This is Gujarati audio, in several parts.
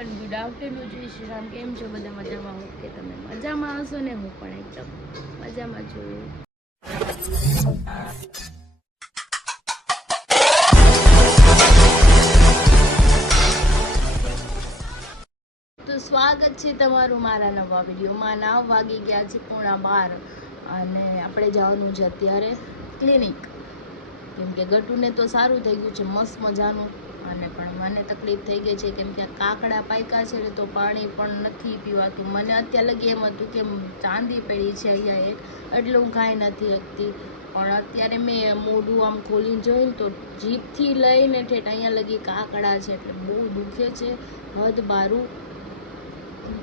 Everyone, good afternoon. જય શ્રી રામ. કેમ છો બધા? મજામાં? હું કે તમે મજામાં હશો ને? હું પણ એકદમ મજામાં છું. તો સ્વાગત છે તમારું મારા નવા વિડીયોમાં. 9 વાગી ગયા છે, 11:15, અને આપણે જવાનું છે અત્યારે ક્લિનિક. કેમ કે ગટુને તો સારું થઈ ગયું છે, મસ્ત મજાનું, અને પણ મને તકલીફ થઈ ગઈ છે કેમ કે કાકડા પાક્યા છે ને તો પાણી પણ નથી પીવાતું. મને અત્યારે લગી એમ હતું કે ચાંદી પડી છે અહીંયા એક, એટલે હું કાંઈ નથી શકતી. પણ અત્યારે મેં મોઢું આમ ખોલીને જોયું તો જીભથી લઈને ઠેઠ અહીંયા લગી કાકડા છે, એટલે બહુ દુખે છે. હદ બારું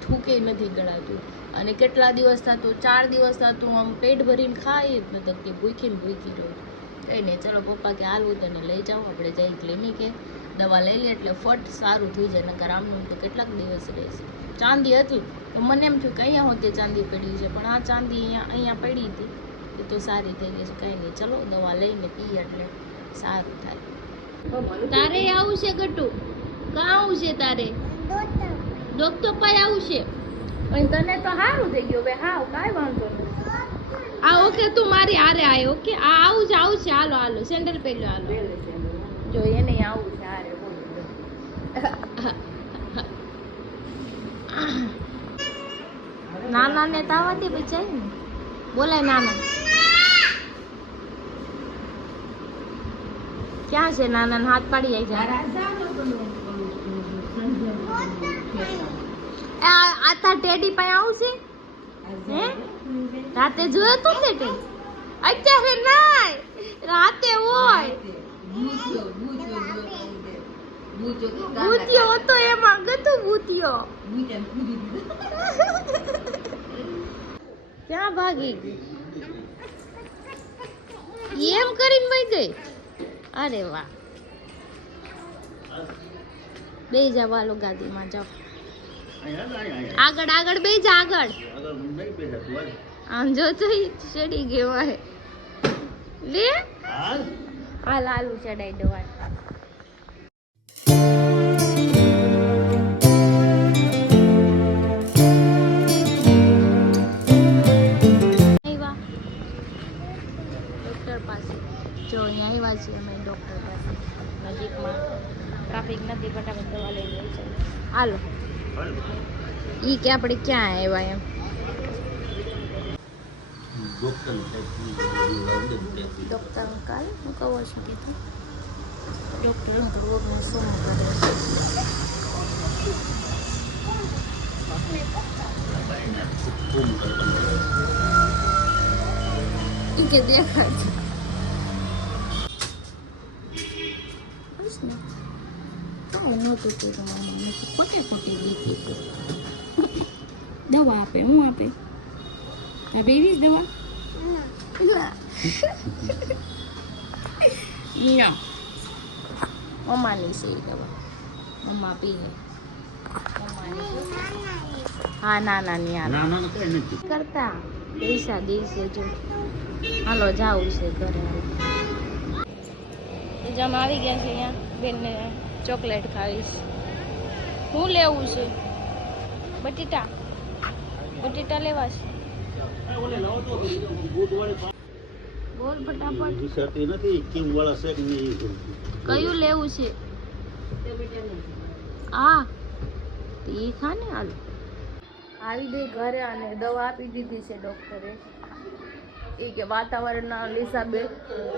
થૂકે નથી ગળાતું. અને કેટલા દિવસ થતું, 4 દિવસ થતું આમ પેટ ભરીને ખાઈ જ નથી શકતી, ભૂખી રહું. કંઈ નહીં, ચલો પપ્પા કે હાલવું તને લઈ જાઓ, આપણે જઈ ક્લિનિકે દવા લઈ લઈએ એટલે ફટ સારું થઈ જાય. નકર આમનું તો કેટલાક દિવસ રહેશે. ચાંદી હતી તો મને એમ થયું કે અહીંયા હોતે ચાંદી પડી છે, પણ આ ચાંદી અહીંયા પડી હતી એ તો સારી થઈ ગઈ છે. કંઈ નહીં, ચલો દવા લઈને પીએ એટલે સારું થાય. તારે આવું છે ગટુ? કાં આવું છે તારે? ડોક્ટર પાસે આવું છે. પણ તને તો સારું થઈ ગયું ભાઈ. હા, કાંઈ વાંધો નહીં. આ ઓકે, તું મારી હારે આય. ઓકે, આ આવું છે. હાલો સેન્ડલ પહેર્યો, હાલો જો એને આવું છે હારે. નાના ને તાવાથી બચાય ને, બોલાય નાના. ક્યાં છે નાના? હાથ પાડી જાય છે. આ તાર ટેડી પાસે આવશે હે? રાતે જોયો તો તે? અત્યારે નાય, રાતે હોય. ભૂતિયો હતો એમાં, ગતું ભૂતિયો. ક્યાં ભાગી ગઈ? એમ કરીને વઈ ગઈ. અરે વાહ. બે જાવ, હાલો ગાદીમાં જાઓ. આગળ બે જા, આગળ. આમ જો તો ચડી ગયો હે. લે હાલ ચડાઈ દવા. ડોક્ટર પાસે જો અહીંયા આવ્યા છીએ અમે ડોક્ટર પાસે. નજીકમાં ટ્રાફિક નથી, ફટાફટ દવા લઈ લઈએ છે. હાલો. ઈ કે આપણે ક્યાં આવ્યા એમ. ડોક્ટર અંકલ, હું કહું છું કીધું. ડોક્ટર અંકલ વગર શું કરે કે દેખાય છે. કાંઈ નહોતું તે તમારે ખોટી દીધી. દવા આપે, હું આપે બેબી દવા. મમ્માની છે દવા, મમ્મા પીએ. હા, નાના કરતા પૈસા દેશે જો. હાલો જાવું છે ઘરે. જમ આવી ગયા છે અહીંયા. બેનને ચોકલેટ ખાવીશ. શું લેવું છે? બટેટા લેવા છે. બોલ ફટાફટ. કયું લેવું છે? હા, એ ખા ને. હાલ આવી ગઈ ઘરે અને દવા આપી દીધી છે ડોક્ટરે. એ કે વાતાવરણના હિસાબે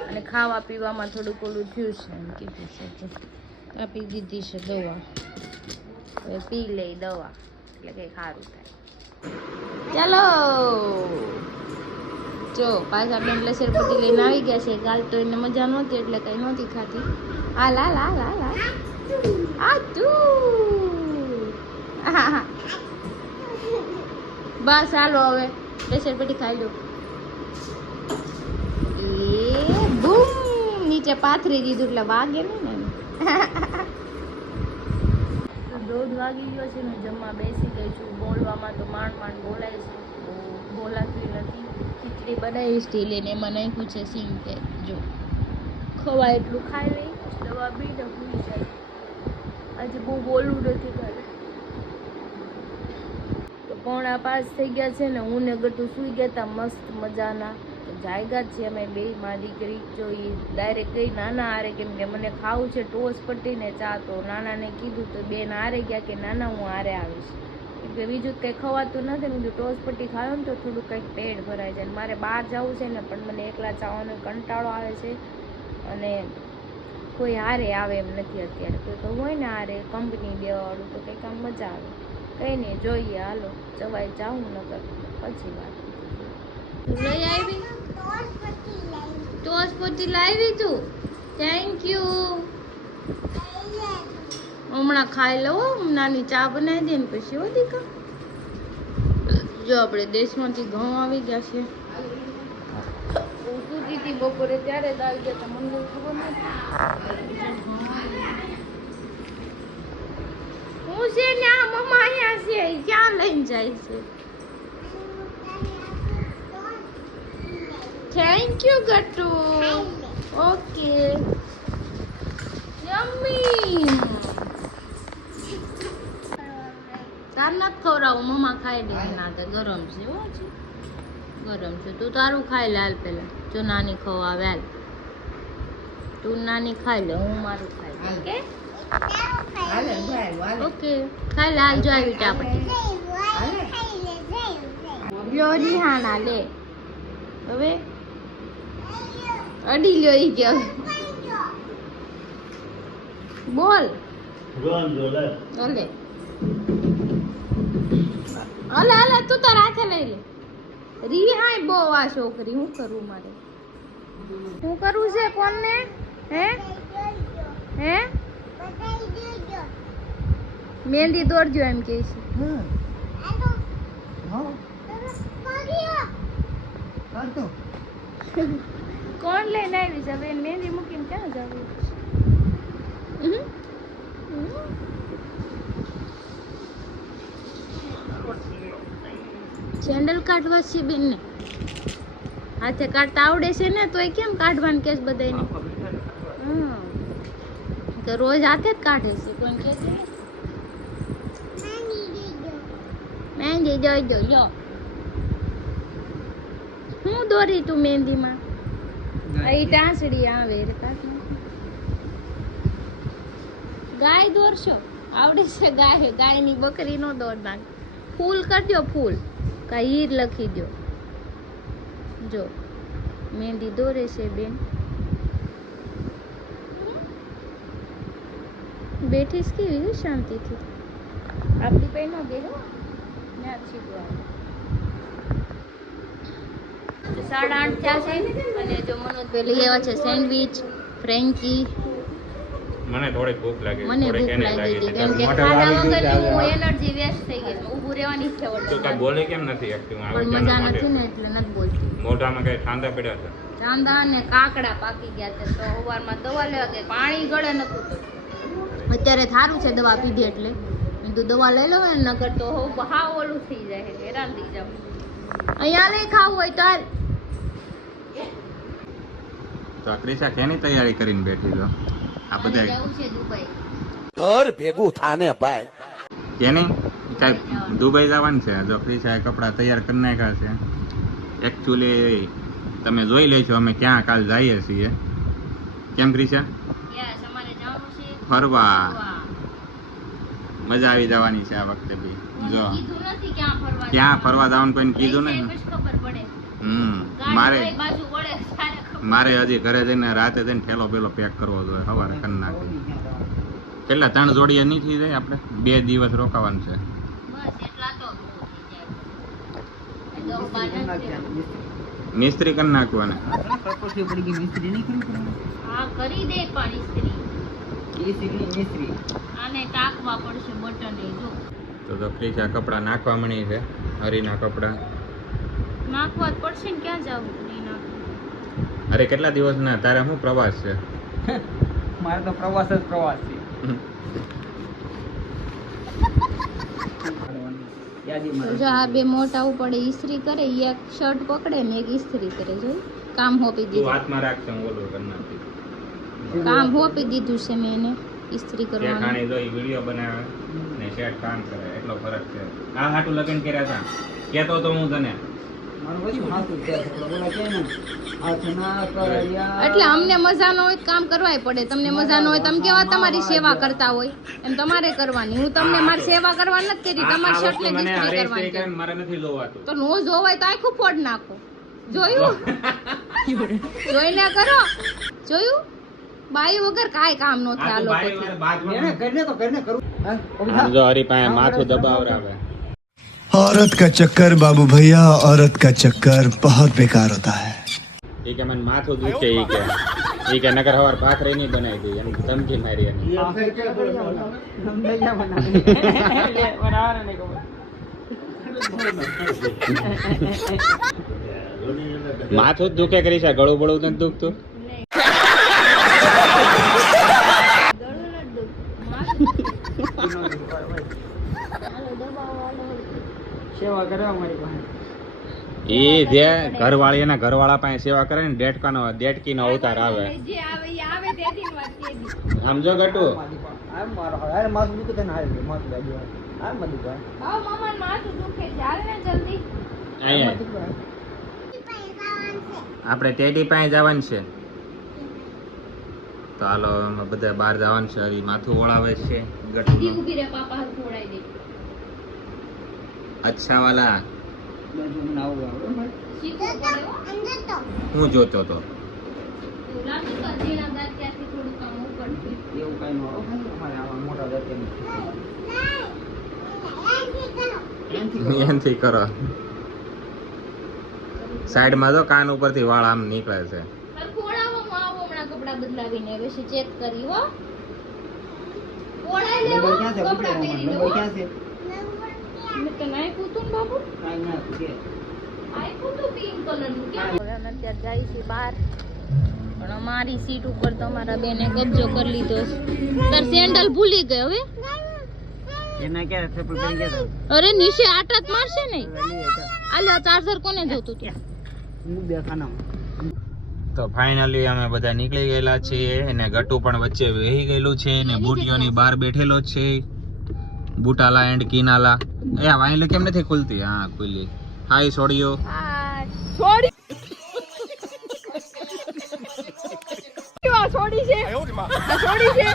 અને ખાવા પીવામાં થોડુંક ઓલું થયું છે એમ કીધું છે. આપી દીધી છે દવા, હવે પી લઈ દવા એટલે કંઈ સારું થાય. ચાલો જો પાછા બેન લસરપટ્ટી લઈને આવી ગયા છે. કાલ તો એને મજા નહોતી એટલે કંઈ નહોતી ખાતી. હાલ આ તું. બસ હાલો હવે લસરપટ્ટી ખાઈ લો. બૂમ, નીચે પાથરી દીધું એટલે વાગે નહીં ને. 2 વાગી ગયો છે ને જમવા બેસી ગઈ છું. બોલવામાં તો માંડ બોલાય છે, બોલાતી નથી. ખીચડી બનાવી સ્ટીલીને એમાં નાખ્યું છે સિંગ તેલ. જો ખવાય એટલું ખાઈ લઈ, દવા બી ને ભૂલી જાય. આજે બહુ બોલવું નથી ઘરે. 5:15 થઈ ગયા છે ને હું ને ગટુ સુઈ ગયા હતા મસ્ત મજાના. તો જાગ્યા જ છે અમે બે મારી દીકરી. જો એ ડાયરેક્ટ ગઈ નાના હારે, કેમ કે મને ખાવું છે ટોસ પટ્ટીને ચા. તો નાનાને કીધું તો બેન હારે ગયા કે નાના હું હારે આવીશ, કેમ કે બીજું કંઈ ખવાતું નથી. બીજું ટોસ પટ્ટી ખાયો ને તો થોડું કંઈક પેટ ભરાય જાય. મારે બહાર જવું છે ને પણ મને એકલા જવાનો કંટાળો આવે છે અને કોઈ હારે આવે એમ નથી અત્યારે. કોઈ તો હોય ને હારે કંપની દેવાવાળું તો કંઈક આમ મજા આવે. કંઈ નહીં, જોઈએ હાલો જવાય જાઉં નકર પછી વાત. લઈ આવી ટોસ પટ્ટી લાવી તું? Thank you. હમણાં ખાઈ લઉં, નાની ચા બનાવી દે ને પછી હો દીકા. જો આપણે દેશમાંથી ઘઉં આવી ગયા છે. હું સૂતી હતી બપોરે ત્યારે જ આવી ગયા હતા, મને ખબર નથી. હું છે ને આ મમ્મા અહીંયા છે, ક્યાં લઈને જાય છે? Thank you Gattu. Okay yummy. તાર નથી ખવડાવું, મમ્મા ખાઈ લે. ના તો ગરમ છે, હો છે ગરમ છે. તું તારું ખાઈ લે હાલ પેલા. જો નાની ખવાવે હાલ. તું નાની ખાઈ લે, હું મારું ખાઈ લે. ઓકે ખાઈ લે હાલ. જો આવી ચા પટ્ટી લ્યો રિહાણા લે. હવે અડી લ્યો ઈ કે બોલ અલે અલે અલે તું તાર હાથે લઈ લે. રિહાય બહુ આ છોકરી. હું કરું મારે? હું કરું છે કોણને? હે હે મહેંદી દોડજો એમ કે છે. કોણ લઈને આવી છે? હવે મહેંદી મૂકીને ક્યાં જવું? સેન્ડલ કાઢવા છે બેન ને? હાથે કાઢતા આવડે છે ને તોય કેમ કાઢવાનું કેસ બધાને? તો રોજ હાથે જ કાઢે છે. કોણ કે મહેંદી જોઈ જો લો. હું દોરી તું મહેંદીમાં? એ ટાંસડી આવે ગાય દોરશો? આવડે છે ગાય? ગાયની બકરી નો દોડ નાખ. ફૂલ કરજો, ફૂલ કા હીર લખી દો. જો મહેંદી દોરે છે બેન. બેઠીશ કેવી શાંતિથી. આપણી પાસે નો બેહો ના શીખવા. 8:30 થયા છે અને જો મનોજભાઈ લઈ આવ્યા છે સેન્ડવીચ, ફ્રેન્કી. મને થોડી ભૂખ લાગી. મને ભૂખ લાગી હતી કેમ કે ખાધા વગરની હું એનર્જી વેસ્ટ થઈ ગઈ. ઊભું રહેવાની છે તો કા બોલે કેમ નથી એકતી? હું પણ મજા નથી ને એટલે નથી બોલતી. મોઢામાં કઈ ઠાંડા પડ્યા છે? ઠાંડા ને કાકડા પાકી ગયા છે. તો સવારમાં દવા લેવા ગઈ, પાણી ગળે નતું તો. અત્યારે થારું છે દવા પીધી એટલે તું દવા લઈ લો ને, નકર તો હા ઓલું થઈ જાય, હેરાન થઈ જાવ. અહીંયા લઈ ખાવું હોય તો હાલ. તો ક્રિશા કેની તૈયારી કરીને બેઠી છો? આ બધા જવું છે દુબઈ. ઘર ભેગું થાને ભાઈ. કેની કઈ દુબઈ જવાનું છે? જો ક્રિશાએ કપડા તૈયાર કરી નાખ્યા છે. એકચ્યુઅલી તમે જોઈ લેજો અમે ક્યાં કાલ જઈએ છીએ. કેમ ક્રિશા? યસ, અમારે જવાનું છે ફરવા. મજા આવી જવાની છે આ વખતે બી. જો કીધું નથી ક્યાં ફરવા જવાનું કોઈને કીધું નથી. ખબર પડે. મારે હજી ઘરે જઈને રાતે જઈને ઠેલો પેલો પેક કરવો જોઈએ. સવારે કરી નાખી. કેટલા 3 જોડીએ નહીં થઈ જાય? આપણે 2 દિવસ રોકાવાનું છે. મિસ્ત્રી કરી નાખવાના. કરી દે પણ ઇસ્ત્રી આને ટાંકવા પડશે બટન. તો ક્રિશા કપડા નાખવા મળી છે. હરીના કપડા નાખવા જ પડશે ને, ક્યાં જવું? અરે કેટલા દિવસના તારે શું પ્રવાસ છે? મારે તો પ્રવાસ જ પ્રવાસ છે. જો આ બે મોટા ઉપડે ઇસ્ત્રી કરે, એક શર્ટ પકડે ને એક ઇસ્ત્રી કરે. જો કામ હોપી દીધું. હાથમાં રાખશે, હું ઓલું કરી નાખી. કામ હોપી દીધું છે મેં એને. ઇસ્ત્રી તે કરવાનું ખાણી જો ઈ વિડિયો બનાવે ને શેઠ કામ કરે એટલો ફરક છે. આ હાટું લગન કર્યા હતા કેતો તો હું તને મારું બધું હાથું છે બોલા કે ને હાથ ના કર્યા એટલે અમને મજા ન હોય તો કામ કરવાય પડે. તમને મજા ન હોય તમે કેવા તમારી સેવા કરતા હોય એમ તમારે કરવાની. હું તમને મારી સેવા કરવા નથી કરી, તમારી શર્ટ ને મને ઇસ્ત્રી હરેશ કરવાની. કરે મારે નથી જોવાતું. તો નો જોવાય તો આખું ફોડ નાખો. જોયું? જોઈને કરો. જોયું? બાઈ વગર કાઈ કામ નો થાય આ લોકો. એને કરીને તો કરીને કરું હા આમ જો હરી પાસે માથું દબાવરાવે. औरत का चक्कर बाबू भैया, औरत का चक्कर बहुत बेकार होता है. ઈ કે મને માથું દુખે ઈ કે નગર હવાર ભાખરી નહીં બનાવી દે એમ ધમકી મારી એને. સમજાઈ બનાવે બરાબર ને કહું માથું જ દુખે કરી છે, ગળું બળું નથી દુખતું. સેવા કરે અમારી પાસે એ જે ઘરવાળી એના ઘરવાળા પાસે સેવા કરે ને દેડકીનો અવતાર આવે. આમ જો ગટુ આ મારો હાર માથું દુખે તને હાર માથું લાગ્યો આ મત દુખે અહીંયા આપણે ટેડી પાસે જવાનું છે તો હાલો અમે બધા બહાર જવાનું છે. હરી માથું ઓળાવે છે ગટુનું. અચ્છા વાલા બાજુ મને આવું આવે હું જોતો તો એવું કઈ ન આવે અમારે આવા મોટા જાતે એનથી કરો. સાઈડમાં જો કાન ઉપરથી વાળ આમ નીકળે છે. કપડા બદલાવીને પછી ચેક કરી હો. નંબર ક્યાં છે કપડા નંબર ક્યાં છે મેં તો નાખ્યું તું ને બાબુ. કાઈ ના છે આપ્યું તું પિંક કલરનું. ક્યાં અત્યારે જાય છે બહાર પણ અમારી સીટ ઉપર તો અમારા બેને કબજો કરી લીધો છે. તાર સેન્ડલ ભૂલી ગયો હવે. એના ક્યારે ટ્રિપલ પેન ગયા અરે નીચે આટા જ મારશે ને. આલે ચાર્જર કોને જોતું તું? હું બે ખાના તો ફાઇનલી અમે બધા નીકળી ગયેલા છીએ અને ગટુ પણ વચ્ચે વહી ગયેલું છે ને બુટીઓની બહાર બેઠેલો છે. બુટાલા એન્ડ કિનાલા એ વાઈલ કેમ નથી ખુલતી? હા ખુલી. હાય છોડીઓ. છોડી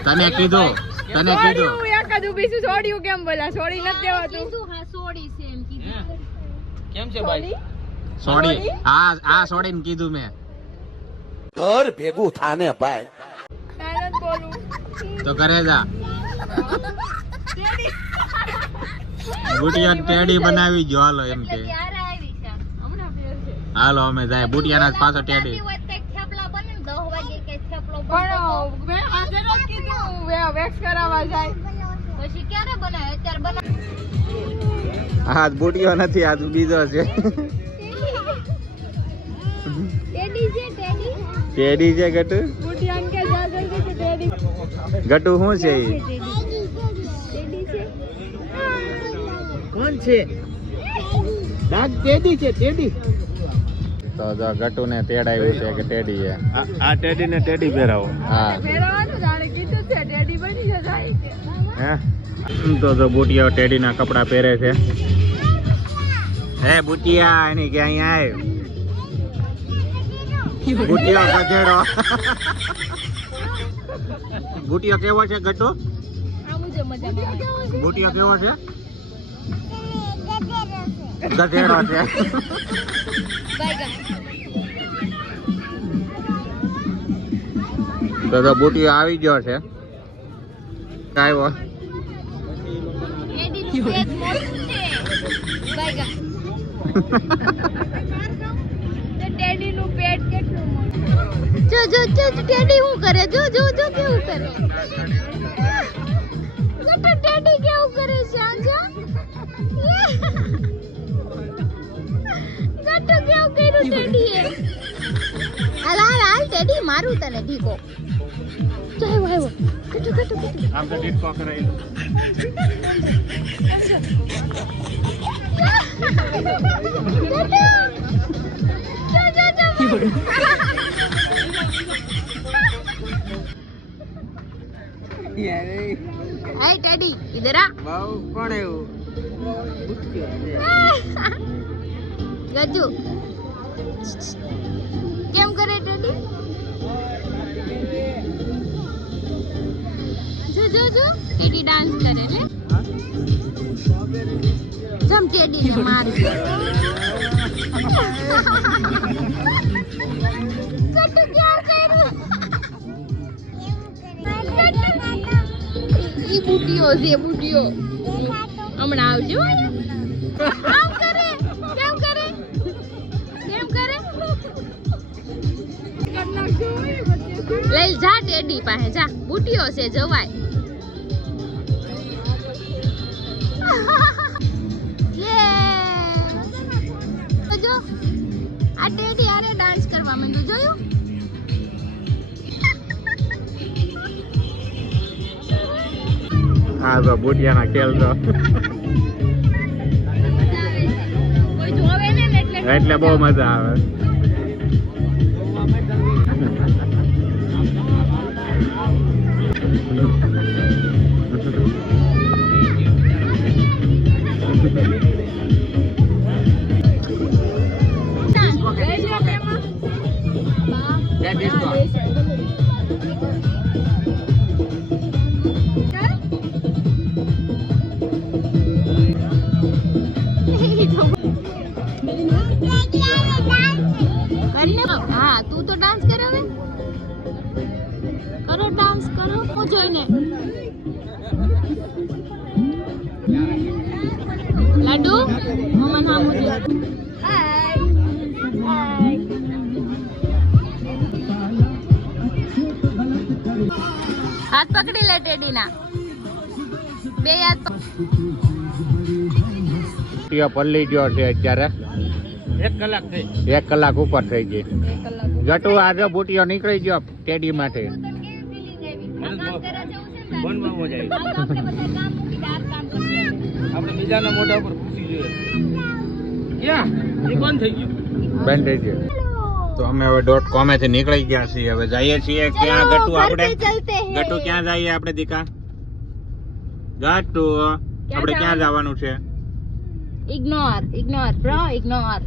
તને કીધું કેમ બોલા? છોડી નથી દેવાતું. હા છોડી છે એમ કીધું. કેમ છે ભાઈ છોડી આ છોડીને કીધું મેં. ઘર ભેગું થાને ભાઈ. તો કરે જા. બુટિયા ટેડી બનાવી જો હાલો એમ કે ક્યારે આવી છે? હમણાં ફેર છે. હાલો અમે જાય બુટિયાના જ પાછો ટેડી. થેપલા બને ને 10 વાગે કે થેપલો પણ મેં આજે જ કીધું વેક્સ કરાવવા જાય. પછી ક્યારે બનાવે? અત્યારે બનાવે. હા બુટિયો નથી આ બીજો છે. ટેડી છે ટેડી. ટેડી છે ગટુ. બુટિયાન કે જા જલ્દી કે ટેડી. ગટુ શું છે ઈ? ટેડી છે. કોણ છે ડાક ટેડી છે ટેડી તો જો ગટુ ને તેડાવ્યું છે કે ટેડી છે. આ ટેડી ને ટેડી પહેરાવો. હા પહેરવાનું જાણે કીધું છે ટેડી બની જાય છે. હે તો જો બુટિયા ટેડીના કપડા પહેરે છે. હે બુટિયા એની કે અહીંયા આય. બુટિયા ગધેડો. બુટિયો કેવો છે ગટુ? આ મુજે મજામાં. બુટિયો કેવો છે? ગધેડો છે. તો બુટિયો આવી ગયો છે. આવ્યો. ટેડીનું પેટ મોટું છે. બાયગા. તો ટેડીનું પેટ કેટલું મોટું. જો ટેડી શું કરે? જો કેવું કરે. ટેડી કેવું કરે છે? ગટુ કેવું કર્યું ટેડીએ? હાલ ટેડી મારું તને ઢીકો. ચાલ આવ્યો. ગટુ આમ તો ડીટ પકડાઈ. हाय टेडी इधर आ गज्जू केम करे टेडी जो जो जो टेडी डांस करे ले जम टेडी ने मार कट क्या करू ઈ બુટીઓ છે બુટીઓ હમણાં આવજો આમ કરે કેમ કરે લઈ જા ટેડી પાસે જા બુટીઓ છે જવાય યે જો આ ટેડી આરે ડાન્સ કરવા માંડ્યું જોયું હા તો બુટિયાના ખેલ તો કોઈ જોવે ને એટલે બહુ મજા આવે હા તું તો ડાન્સ કરે હવે કરો ડાન્સ કરો હું જોઈને લાડુ મમ્મા નામ મુજે હાથ પકડી લે ટેડી ના બે હાથ પલ્લી ગયો છે અત્યારે 1 કલાક ઉપર થઈ ગઈ ગટુ આજે બુટીઓ નીકળી ગયો ટેડી માટે બંધ થઈ ગયું તો અમે હવે .com થી નીકળી ગયા છીએ હવે જઈએ છીએ ક્યાં ગટુ આપણે ગટુ ક્યાં જઈએ આપણે દીકા ગટુ આપણે ક્યાં જવાનું છે ઇગ્નોર બ્રો ઇગ્નોર